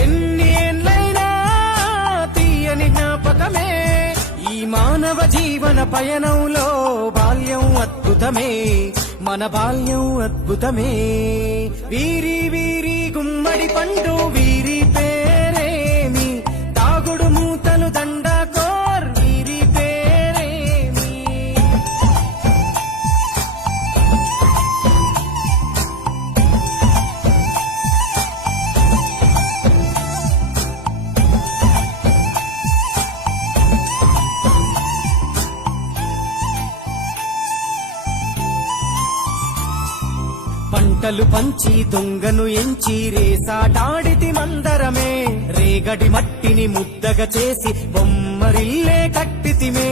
ఎన్ని ఏళ్ళైనా తీయని జ్ఞాపకమే ఈ మానవ జీవన పయనంలో బాల్యం అద్భుతమే మన బాల్యం అద్భుతమే వీరి వీరి గుమ్మడి పండు వీరి పేరేమి తాగుడు మూతలు దండకోర్ వీరి పేరేమి పంటలు పంచి దొంగను ఎంచి రేసాటాడితి మందరమే రేగడి మట్టిని ముద్దగా చేసి బొమ్మరిల్లే కట్టితిమే